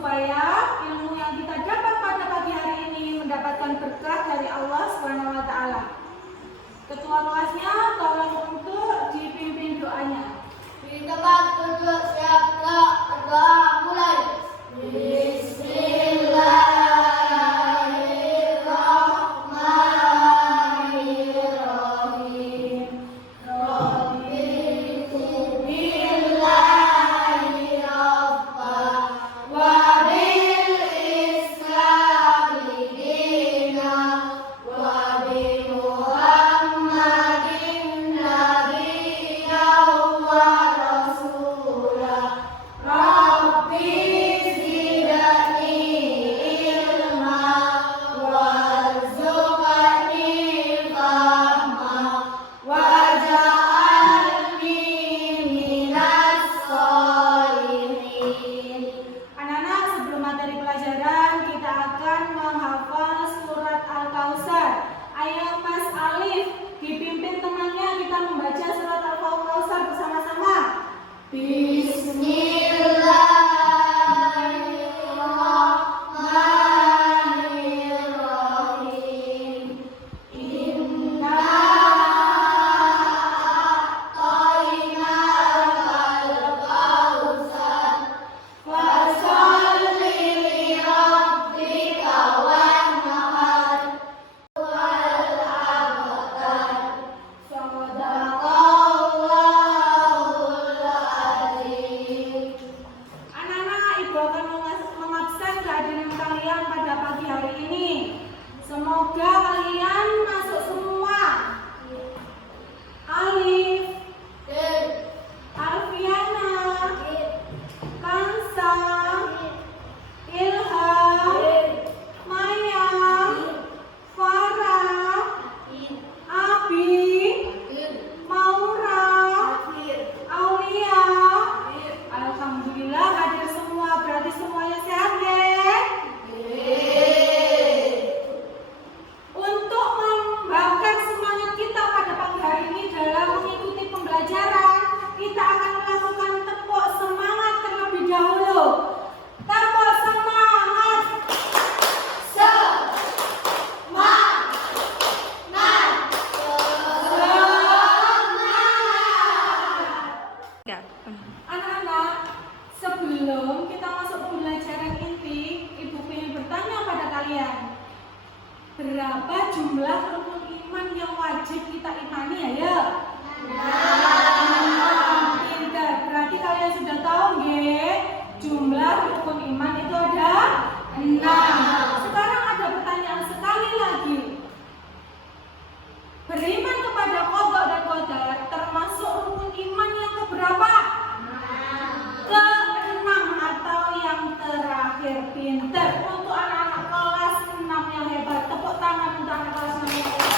supaya ilmu yang kita dapat pada pagi hari ini mendapatkan berkah dari Allah Subhanahu wa taala. Ketua kelasnya tolong untuk dipimpin doanya. Di tempat duduk siap, Kak. Berdoa mulai. Semoga kalian masuk semua. Alif, Alfiana, Kansa, Ilham, Maya, Farah, Abi, Maura, Aulia. Alhamdulillah hadir semua. Berarti semuanya sehat ya? Kita akan melakukan tepuk semangat terlebih dahulu. Tepuk semangat. Anak-anak, sebelum kita masuk pembelajaran inti, Ibu ingin bertanya pada kalian, berapa jumlah rukun iman yang wajib kita imani? Ayo. Berarti kalian sudah tahu nggih, jumlah rukun iman itu ada 6. Sekarang ada pertanyaan sekali lagi. Beriman kepada qada dan qadar termasuk rukun iman yang keberapa? Ke-6 atau yang terakhir. Pinter untuk anak-anak kelas 6 yang hebat. Tepuk tangan untuk anak kelas 6 yang hebat.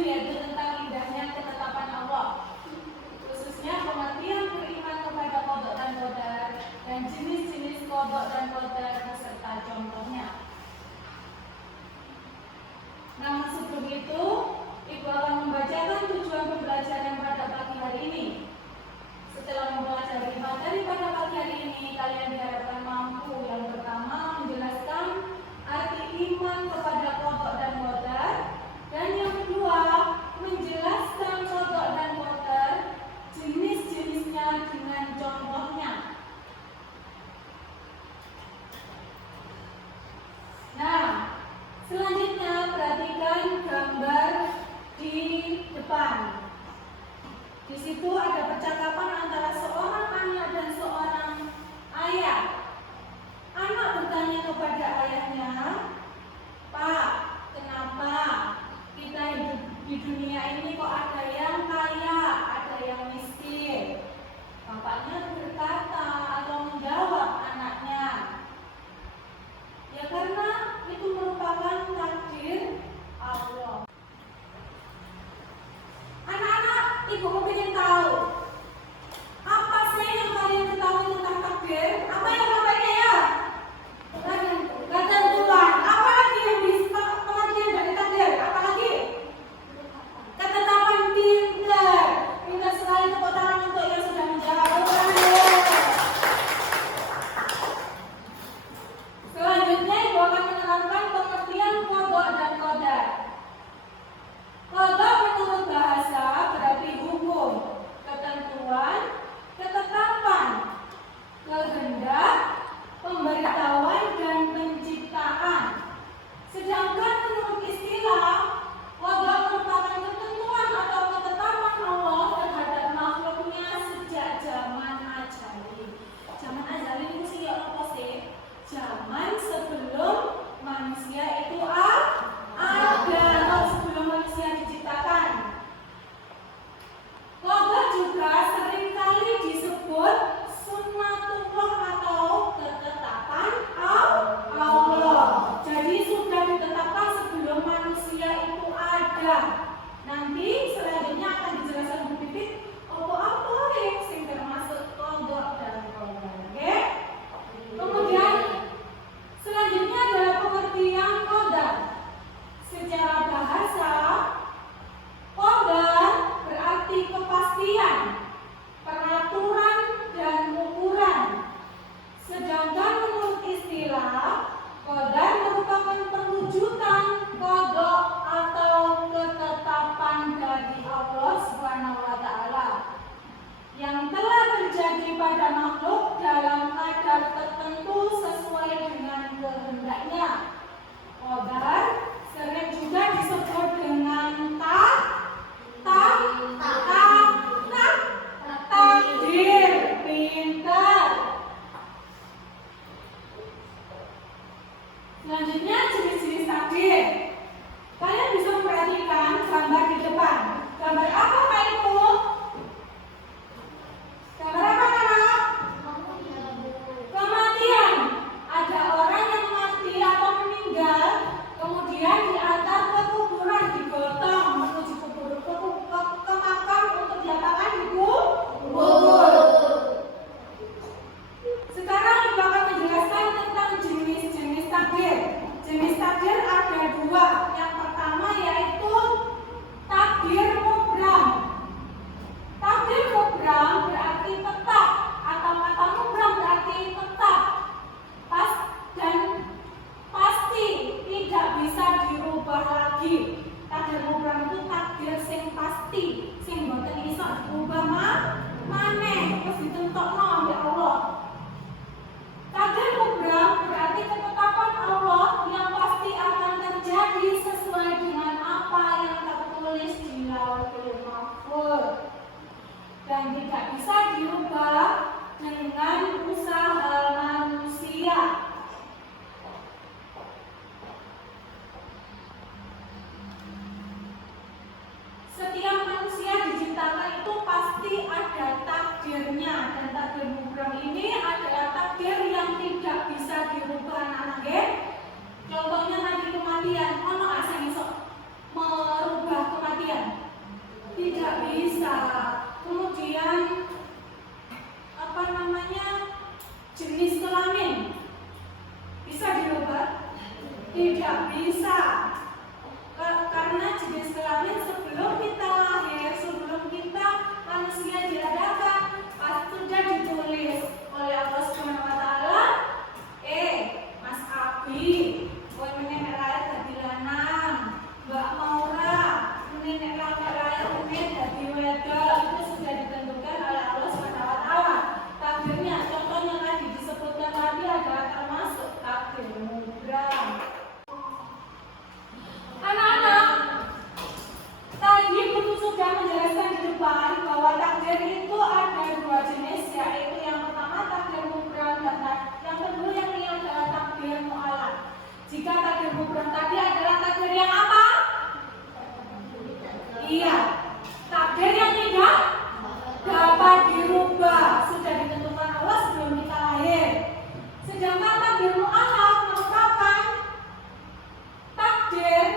Yaitu tentang indahnya ketetapan Allah, khususnya pengertian beriman kepada qada dan qadar dan jenis-jenis qada dan qadar beserta contohnya. Namun sebelum itu, Ibu akan membacakan tujuan pembelajaran pada pagi hari ini. Setelah mempelajari materi pada pagi hari ini, kalian diharapkan mampu yang pertama menjelaskan arti iman kepada qada dan qadar. Dan yang kedua, menjelaskan qada dan qadar, jenis-jenisnya dengan contohnya. Nah, selanjutnya perhatikan gambar di depan. Di situ ada percakapan antara seorang anak dan seorang ayah. Anak bertanya kepada ayahnya, "Pak, kenapa kita hidup di dunia ini kok ada yang kaya, ada yang miskin?" Bapaknya berkata atau menjawab anaknya, "Ya karena itu merupakan takdir Allah." Anak-anak, Ibu ingin tahu apa sih yang kalian ketahui tentang takdir? Apa yang bapaknya ya? Ketentuan. Apa lagi yang bisa pengertian dari takdir? Apa lagi? Ketetapan. Pintar ubah maneh terus ditentokno ambek Allah. Takdir mubrah berarti ketetapan Allah yang pasti akan terjadi sesuai dengan apa yang tertulis di Lauhul Mahfuz dan tidak bisa diubah dengan usaha manusia. Setiap manusia diciptakan itu pasti ada takdirnya, dan takdir mubrah ini adalah takdir yang tidak bisa dirubah anak-anak. Contohnya nanti kematian, ono asal iso merubah kematian? Tidak bisa. Kemudian apa namanya, jenis kelamin bisa dirubah? Tidak bisa. Karena jenis kelamin sebelum kita lahir, sebelum kita manusia diadakan, pasti sudah ditulis oleh Allah Subhanahu wa taala, Mas Abi, kowe menek lair dadi lanang, Mbak Maura, menek lair dadi wedok, itu sudah ditentukan oleh Allah Subhanahu wa taala. Takdirnya, contohnya tadi disebutkan tadi adalah termasuk takdir mubrah. Anak-anak, tadi Ibu sudah menjelaskan di depan bahwa takdir itu ada dua jenis, yaitu yang pertama takdir mubrah dan yang kedua yang ini adalah takdir mu'allaq. Jika takdir mubrah tadi adalah takdir yang apa? Iya, takdir yang tidak dapat dirubah, sudah ditentukan Allah sebelum kita lahir. Sedangkan takdir mu'allaq merupakan takdir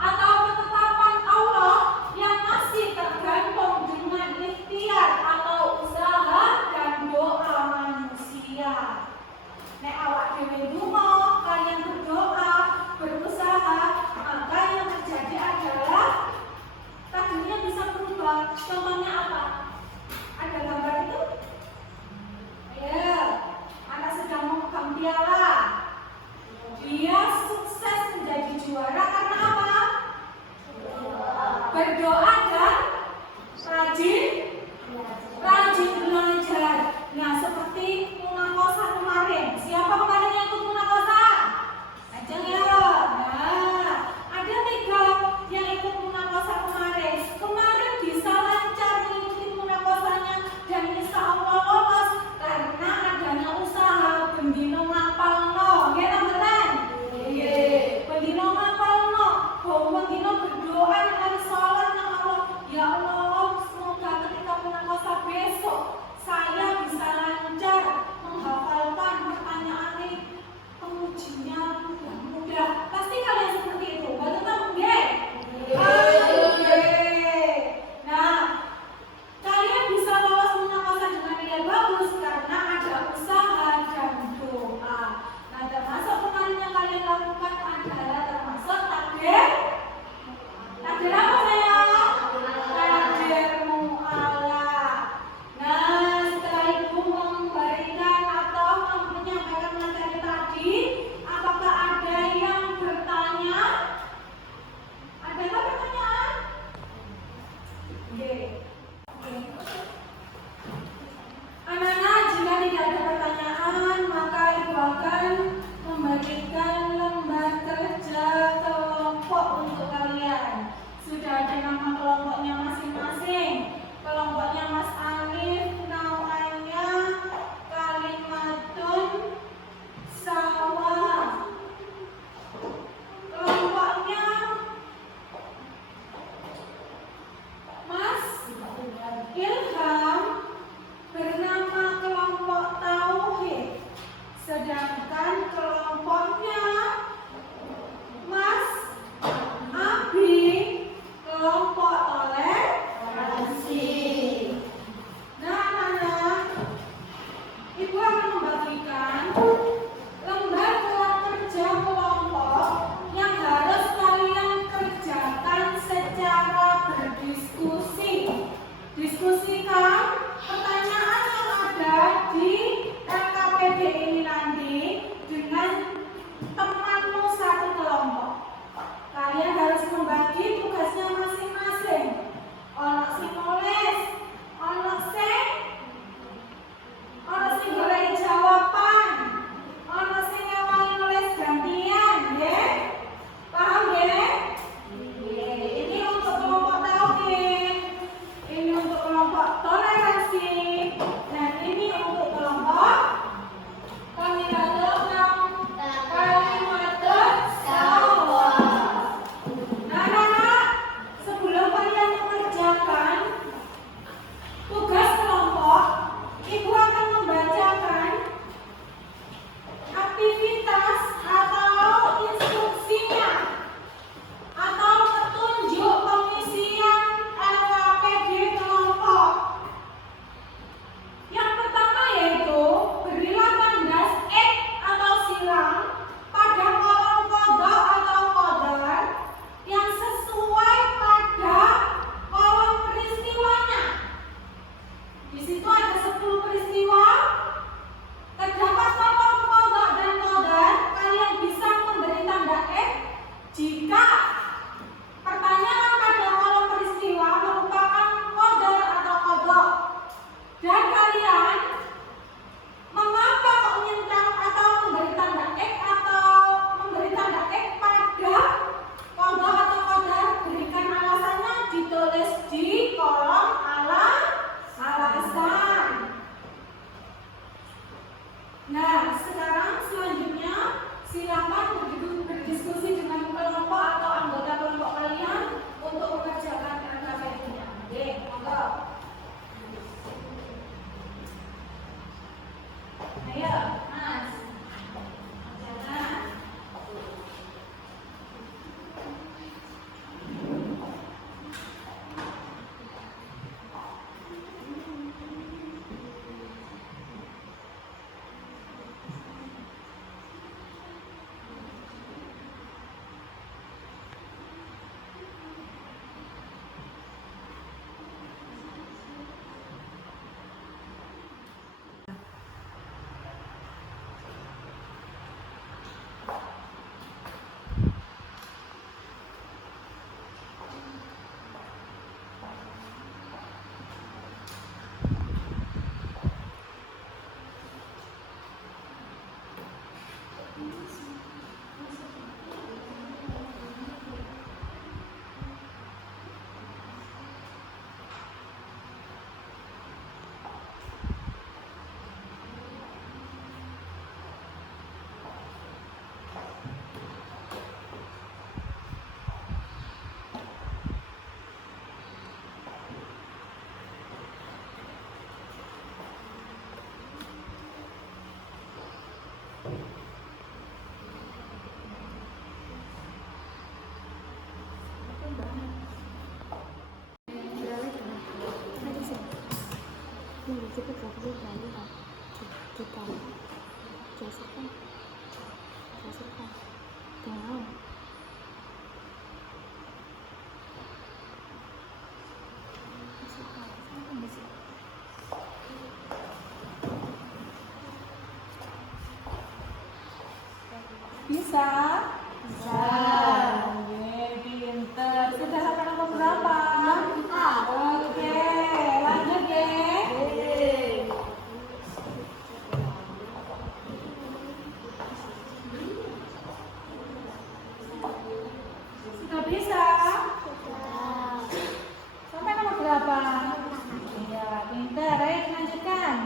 atau ketetapan Allah yang masih tergantung dengan ikhtiar atau usaha dan doa manusia. Nek awak dhewe ndonga, kalian berdoa, berusaha, maka yang terjadi adalah takdirnya bisa berubah. Contohnya apa? Ada gambar itu? Ya, anak sedang memegang piala. Dia sukses menjadi juara karena apa? Berdoa dan rajin belajar. Nah, seperti munakosa kemarin. Siapa kemarin yang ikut munakosa? Ajeng ya. Nah, ada 3 yang ikut munakosa kemarin. Kemarin bisa lancar mengikuti munakosanya dan insya Allah lolos karena adanya usaha bendino ngapalno. Nggih ta mboten? Nggih. Bendino ngapalno, bendino berdoa dengan salat nang Allah. Ya Allah, semoga ketika munakosa besok saya bisa lancar menghafalkan pertanyaan ini, pengujinya mudah-mudah. Pasti kalian seperti itu. Betul tak? Nggih. Nah, kalian bisa lolos munakosa dengan nilai bagus karena ada usaha dan doa. Nah, termasuk kemarin yang kalian lakukan adalah termasuk takdir apa saya? Takdir mu'allaq. Nah, setelah Ibu memberikan atau menyampaikan materi tadi, apakah ada yang bertanya monggo. Ayo, Mas. Jangan. Bisa? Bisa. Oke, pinter. Sudah hafal nomor berapa? Oke, lanjut ya. Sudah bisa? Sampai nomor berapa? Iya, pinter. Ayo lanjutkan.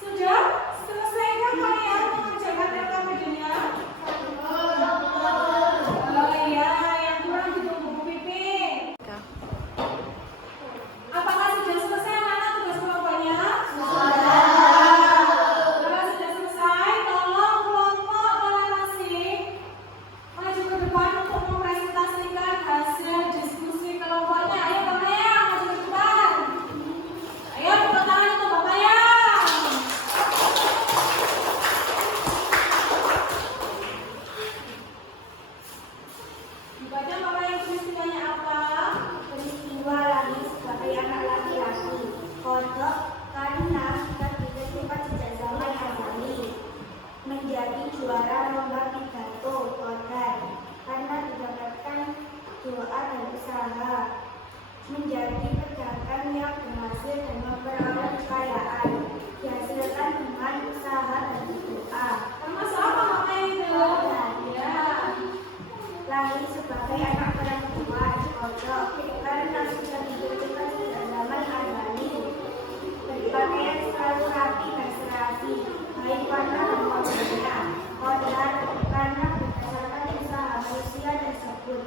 Sudah? Selesaikah kalian mengerjakan rekam videonya? Oh iya, yang kurang ditunggu Bu Pipi. Apakah sudah selesai anak-anak tugas kelompoknya? Kalau sudah selesai, tolong kelompok toleransi maju ke depan untuk mempresentasikan hasil diskusi kelompoknya. Ayo Bapak Yang, maju ke depan. Ayo tepuk tangan untuk Bapak Yang. Dibaca Bapak Yang peristiwanya apa? Peristiwa lagi sebagai anak laki-laki. Kodok karena kita tidak cepat sejak zaman azali. Menjadi juara lomba pidato kodar karena didapatkan doa dan usaha. Menjadi pedagang yang berhasil dan memperoleh kekayaan. Dihasilkan dengan usaha dan doa. Termasuk apa Bapak itu? Ya. Lahir sebagai anak perempuan, kodok karena sudah ditentukan sejak zaman azali. Berpakaian selalu rapi dan serasi, baik warna dan modelnya. Kodar karena berdasarkan usaha manusia tersebut.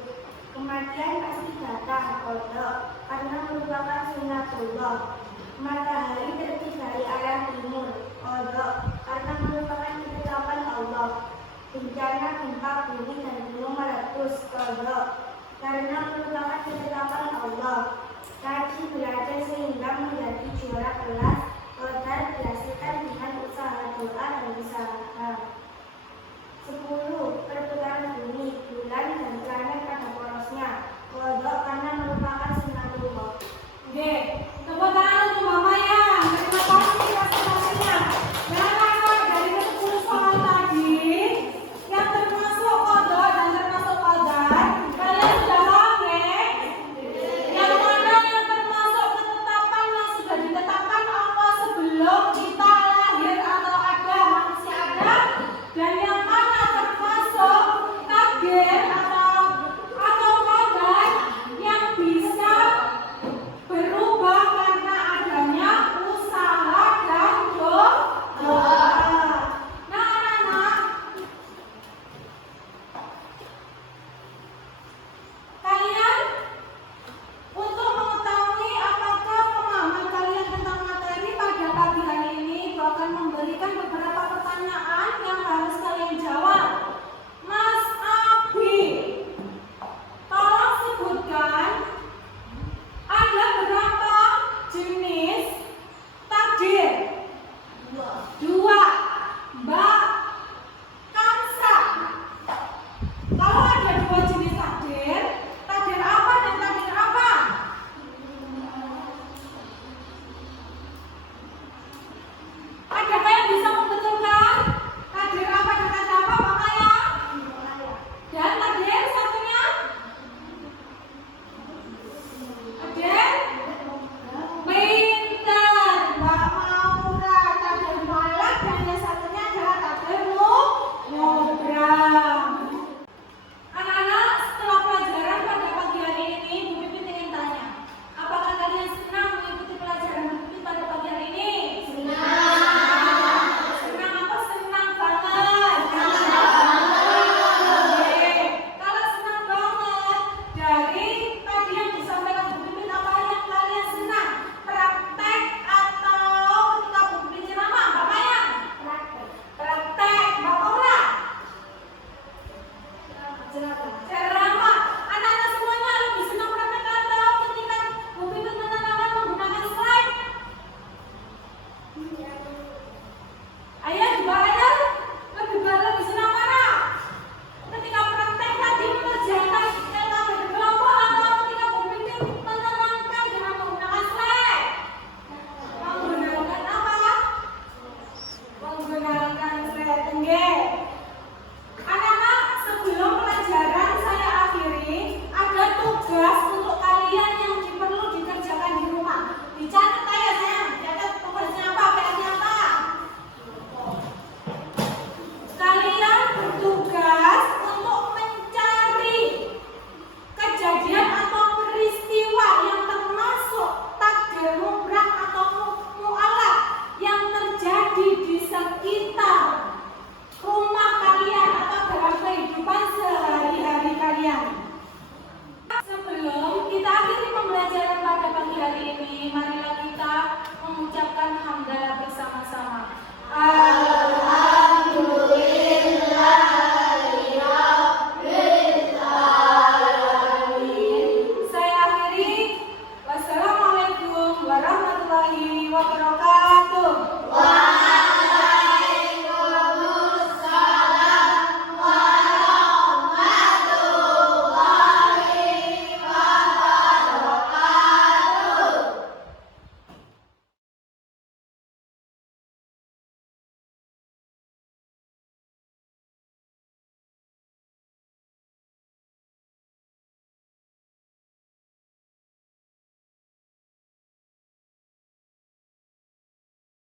Kematian pasti datang, kodok karena merupakan sunnatullah. Matahari terbit dari arah timur, kodok karena merupakan ketetapan Allah. Bencana gempa bumi dan gunung meletus terus kodok karena merupakan ketetapan Allah. Rajin belajar sehingga menjadi juara kelas, agar dihasilkan dengan usaha doa dan usaha. 10.